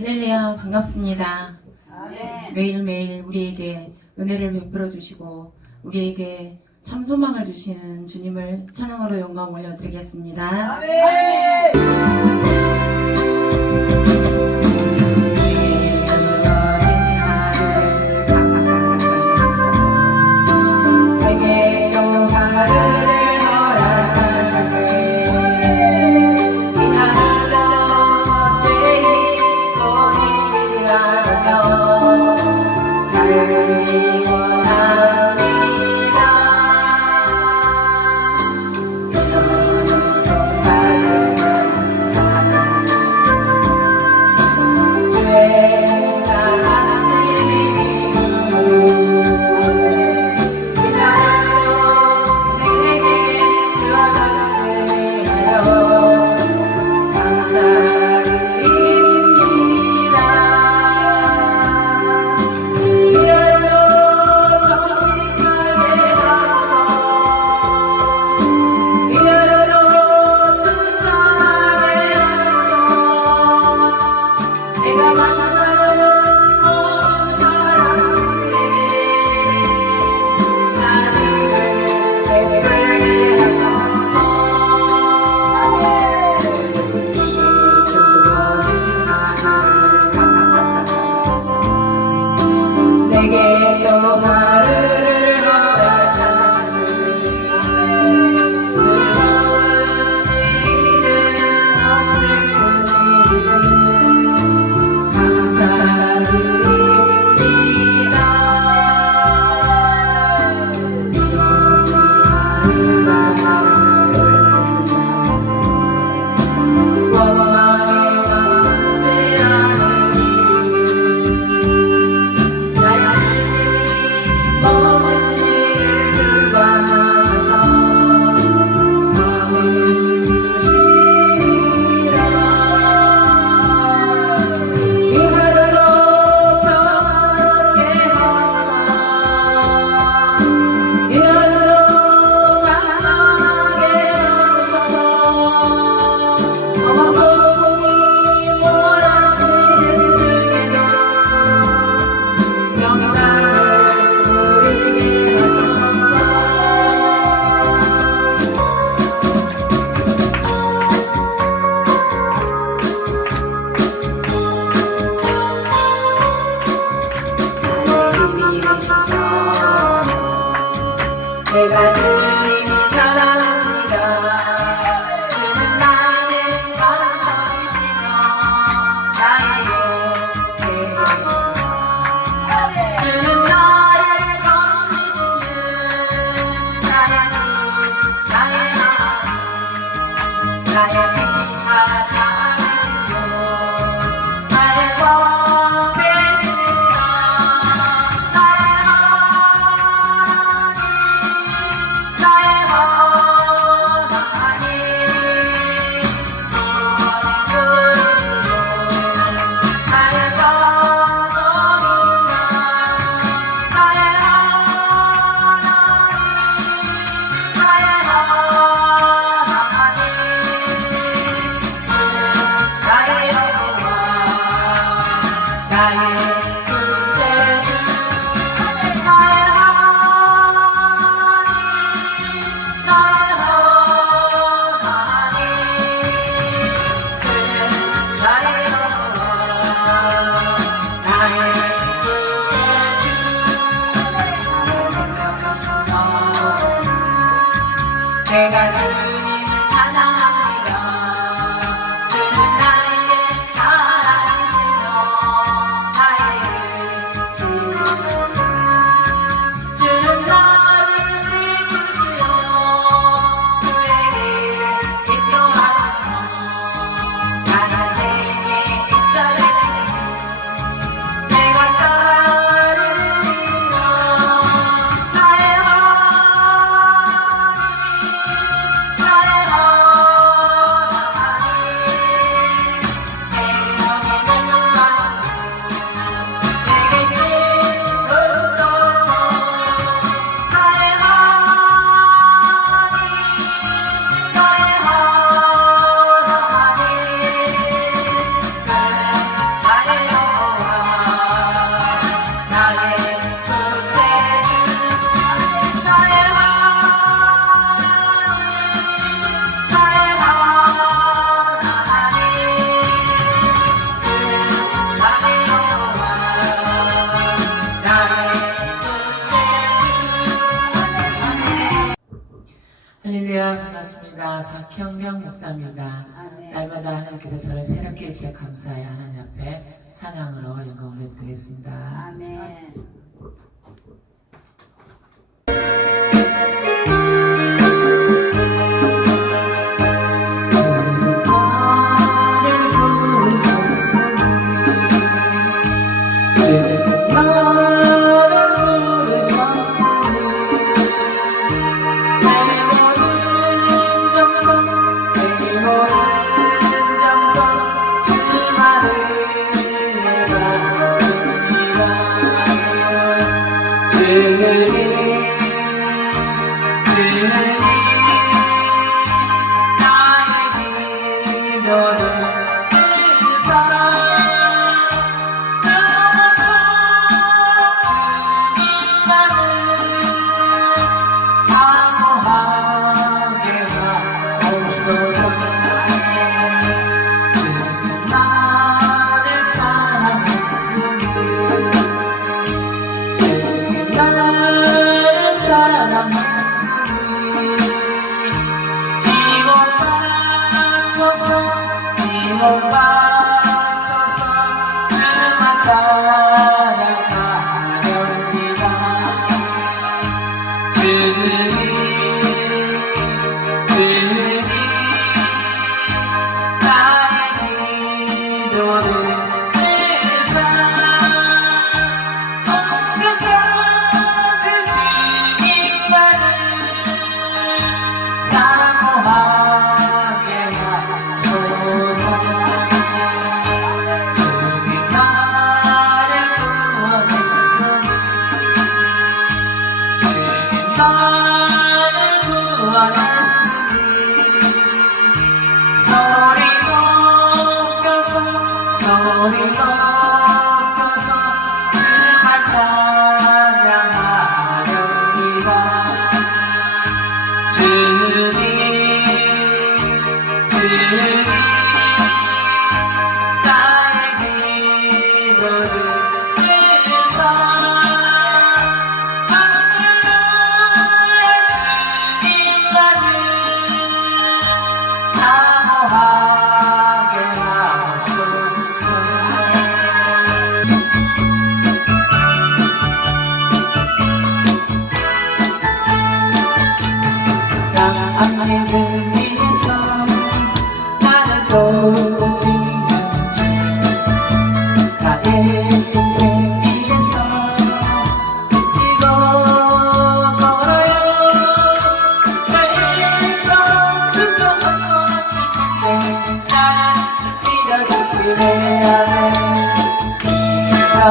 할렐루야 반갑습니다. 네. 매일매일 우리에게 은혜를 베풀어 주시고 우리에게 참 소망을 주시는 주님을 찬양으로 영광 올려드리겠습니다. 아멘. Mama. 감사합니다. 날마다 하나님께서 저를 새롭게 해주셔 감사해 하나님 앞에 찬양으로 영광 올려드리겠습니다. 아멘. Bye.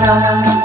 da da da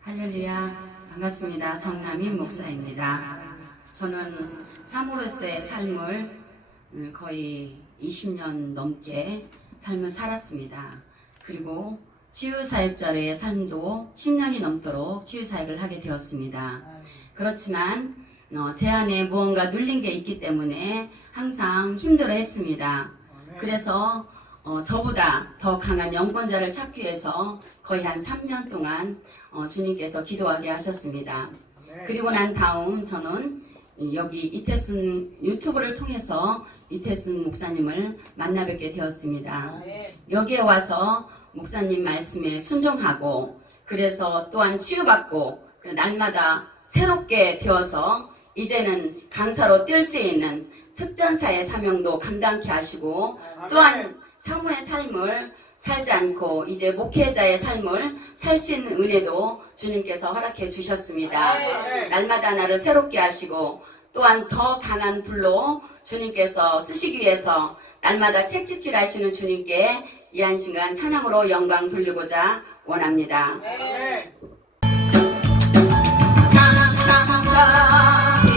할렐루야 반갑습니다. 정남인 목사입니다. 저는 사모로스의 삶을 거의 20년 넘게 삶을 살았습니다. 그리고 치유사역자의 삶도 10년이 넘도록 치유사역을 하게 되었습니다. 그렇지만 어, 제 안에 무언가 눌린 게 있기 때문에 항상 힘들어 했습니다. 그래서 어, 저보다 더 강한 영권자를 찾기 위해서 거의 한 3년 동안 어, 주님께서 기도하게 하셨습니다. 그리고 난 다음 저는 여기 이태순 유튜브를 통해서 이태순 목사님을 만나 뵙게 되었습니다. 여기에 와서 목사님 말씀에 순종하고 그래서 또한 치유받고 그리고 날마다 새롭게 되어서 이제는 강사로 뛸 수 있는 특전사의 사명도 감당케 하시고 또한 사모의 삶을 살지 않고 이제 목회자의 삶을 살 수 있는 은혜도 주님께서 허락해 주셨습니다. 날마다 나를 새롭게 하시고 또한 더 강한 불로 주님께서 쓰시기 위해서 날마다 책찍질 하시는 주님께 이 한 시간 찬양으로 영광 돌리고자 원합니다. 참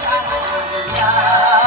나는누구 냐?